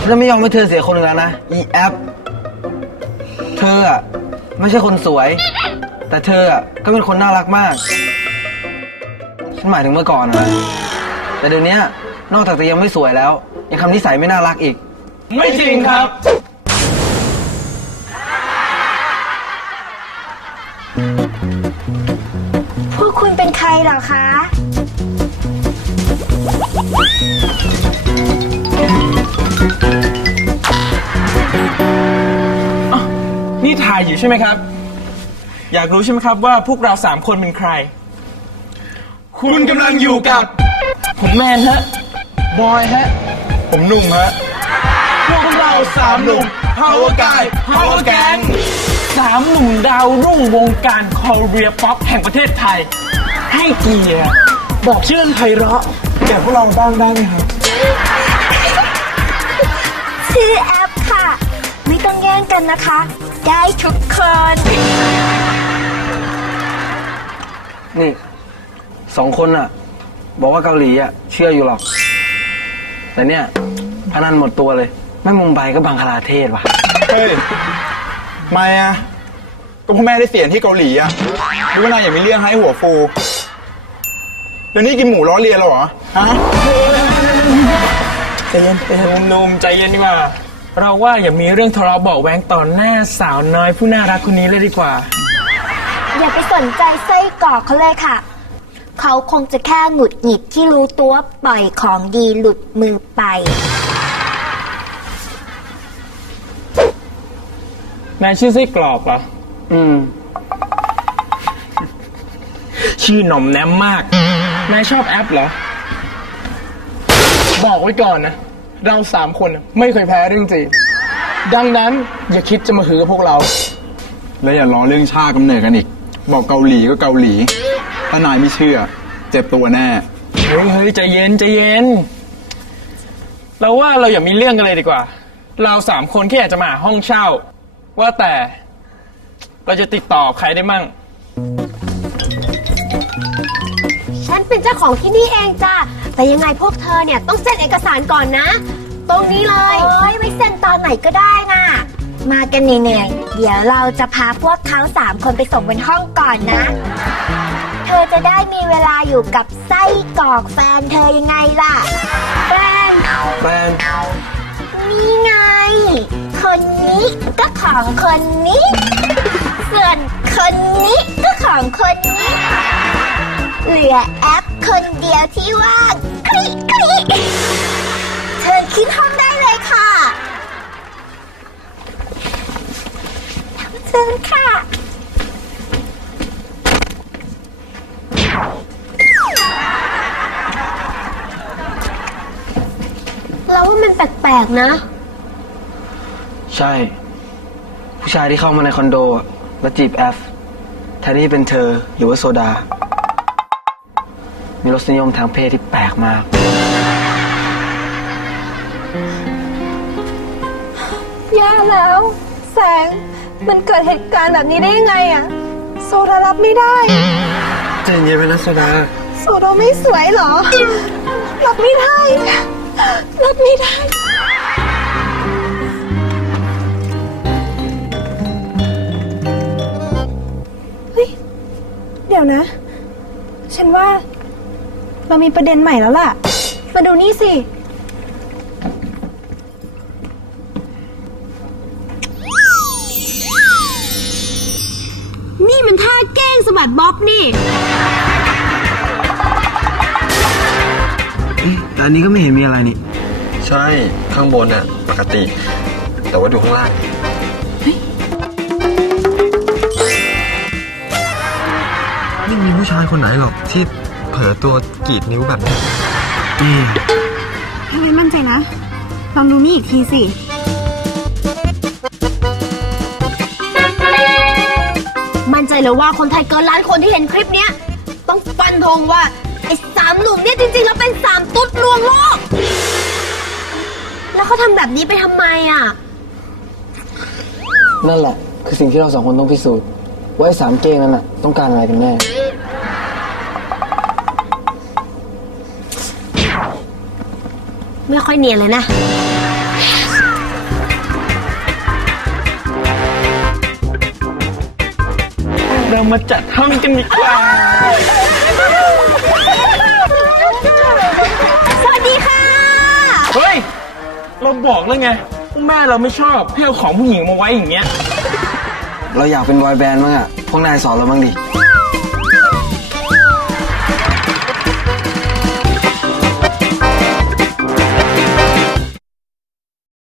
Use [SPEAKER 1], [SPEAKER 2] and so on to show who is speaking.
[SPEAKER 1] ฉันจะไม่ยอมให้เธอเสียคนหนึ่งแล้วนะอีแอป เธออะไม่ใช่คนสวย แต่เธออะก็เป็นคนน่ารักมาก ฉันหมายถึงเมื่อก่อนนะแต่เดี๋ยวนี้นอกจากจะยังไม่สวยแล้ว ยังทำนิสัยไม่น่ารักอีก
[SPEAKER 2] ไม่จริงครับ
[SPEAKER 3] คุณเป็นใครเหรอคะ
[SPEAKER 2] นี่ถ่ายอยู่ใช่ไหมครับ อยากรู้ใช่ไหมครับว่าพวกเราสามคนเป็นใคร คุณกำลังอยู่กับ ผมแมนฮะ บอยฮะ ผมหนุ่มฮะ พวกเราสามหนุ่ม Power Guy Power Gang สามหนุ่มดาวรุ่งวงการคอเรียป๊อปแห่งประเทศไทย ให้เกียรติบอกชื่อไพเราะแก่พวกเราบ้างได้ไหมครับ
[SPEAKER 3] ชื่อแอปค่ะ ไม่ต้องแย่งกันนะคะ ได้ทุกคน
[SPEAKER 1] นี่สองคนอะ บอกว่าเกาหลีอะ เชื่ออยู่หรอก แต่เนี่ยพนันหมดตัวเลย ไม่มุมไบก็บังคลาเทศว่ะ
[SPEAKER 4] เฮ้ยไม่อะก็พ่อแม่ได้เสียที่เกาหลีอะนึกว่านายอยากมีเรื่องให้หัวฟู เดี๋ยวนี้กินหมูล้อเลียนแล้วเหรอ ฮะ
[SPEAKER 2] ใจเย็นใจเย็นนุ่มๆใจเย็นดีกว่า เราว่าอย่ามีเรื่องทะเลาะเบาะแว้งต่อหน้าสาวน้อยผู้น่ารักคนนี้เลยดีกว่า
[SPEAKER 3] อย่าไปสนใจไส้กรอกเขาเลยค่ะ เขาคงจะแค่หงุดหงิดที่รู้ตัวปล่อยของดีหลุดมือไป
[SPEAKER 2] นายชื่อไส้กรอกเหรอ
[SPEAKER 1] อืม
[SPEAKER 2] ชื่อหน่อมแนมมาก นายชอบแอปเหรอ บอกไว้ก่อนนะ เราสามคนน่ะไม่เคยแพ้เรื่องจริง ดังนั้นอย่าคิดจะมาหือกับพวกเรา
[SPEAKER 4] แล้วอย่าล้อเรื่องชาติกำเนิดกันอีก บอกเกาหลีก็เกาหลี ถ้านายไม่เชื่อ เจ็บตัวแน่
[SPEAKER 2] เฮ้ยเฮ้ยใจเย็นใจเย็น เราว่าเราอย่ามีเรื่องกันเลยดีกว่า เราสามคนแค่อยากจะมาหาห้องเช่า ว่าแต่เราจะติดต่อใครได้มั่ง
[SPEAKER 5] เป็นเจ้าของที่นี่เองจ้ะแต่ยังไงพวกเธอเนี่ยต้องเซ็นเอกสารก่อนนะ ตรงนี้เลย
[SPEAKER 3] โอ้ยไว้เซ็นตอนไหนก็ได้น่ะ มากันเหนื่อยๆเดี๋ยวเราจะพาพวกเขาสามคนไปส่งบนห้องก่อนนะ เธอจะได้มีเวลาอยู่กับไส้กรอกแฟนเธอยังไงล่ะแฟน
[SPEAKER 1] แฟน
[SPEAKER 3] นี่ไง คนนี้ก็ของคนนี้ ส่วนคนนี้ก็ของคนนี้ เหลือแอปคนเดียวที่ว่างคลิกคลิกเชิญขึ้นห้องได้เลยค่ะเชิญค่ะ
[SPEAKER 5] เราว่ามันแปลกๆนะ
[SPEAKER 1] ใช่ ผู้ชายที่เข้ามาในคอนโดอะแล้วจีบแอฟแทนที่จะเป็นเธอหรือว่าโซดา มีรสนิยมทางเพศที่แปลกมาก
[SPEAKER 6] แย่แล้ว แสงมันเกิดเหตุการณ์แบบนี้ได้ยังไงอะโซดารับไม่ได้
[SPEAKER 1] ใจเย็นไปนะโซดา
[SPEAKER 6] โซดาไม่สวยเหรอ รับไม่ได้ รับไม่ได้ เรามีประเด็นใหม่แล้วล่ะ มาดูนี่สิ
[SPEAKER 5] นี่มันท่าแกล้งสะบัดบ๊อบนี่
[SPEAKER 1] แต่อันนี้ก็ไม่เห็นมีอะไรนี่
[SPEAKER 7] ใช่ข้างบนน่ะปกติ แต่ว่าดูข้างล่างไม่มีผู้ชายคนไหนหรอกที่เผลอตัวกรีดนิ้วแบบนี้
[SPEAKER 6] ถ้างั้นมั่นใจนะ ลองดูนี่อีกทีสิ
[SPEAKER 5] มั่นใจเลยว่าคนไทยเกินล้านคนที่เห็นคลิปเนี้ย ต้องฟันธงว่า ไอ้สามหนุ่มเนี่ยจริงๆ แล้วเป็นสามตุ๊ดลวงโลก แล้วเขาทำแบบนี้ไปทำไมอะ
[SPEAKER 1] นั่นแหละ คือสิ่งที่เราสองคนต้องพิสูจน์ว่าไอ้สามเก้งนั้นน่ะต้องการอะไรกันแน่
[SPEAKER 5] ไม่ค่อยเนียนเลยนะ
[SPEAKER 2] เรามาจัดห้องกันดีกว่า
[SPEAKER 5] สวัสดีค่ะ
[SPEAKER 2] เฮ้ย เราบอกแล้วไงว่าแม่เราไม่ชอบให้เอาของผู้หญิงมาไว้อย่างเงี้ย
[SPEAKER 1] เราอยากเป็นบอยแบนด์มั้งอะพวกนายสอนเราบ้างดิ